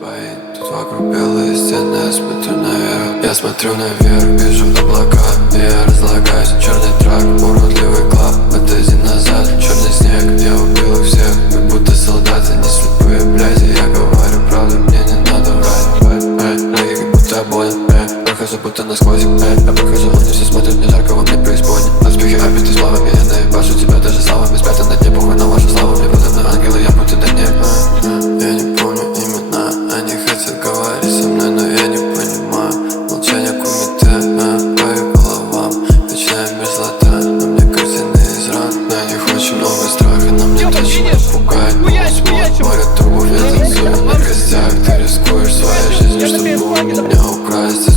бои. Тут вокруг белые стены, я смотрю наверх. Я смотрю наверх, вижу облака, и я разлагаюсь. Черный трак, уродливый клаб, отойди назад. Черный снег, я убил их всех. Мы будто солдаты, не слепые бляди. Я говорю правду, мне не надо врать. Ноги как будто боль, прохожу будто насквозь. Я прохожу, они все смотрят мне жарко, во мне преисподней. Успехи обиты славами, я наебашу тебя даже славами. Спят на дне, похуй на вашу славу. Мне поданы ангелы, я путь до неба. Я не помню имена, они хотят говорить со мной, но я не понимаю. Молчание кумите, по их головам. Вечная мерзлота, на мне картины из ран. На них очень много страха, но мне точно пугает. Море трубов, я танцую на костях. Ты рискуешь своей жизнью, чтобы у меня украсть.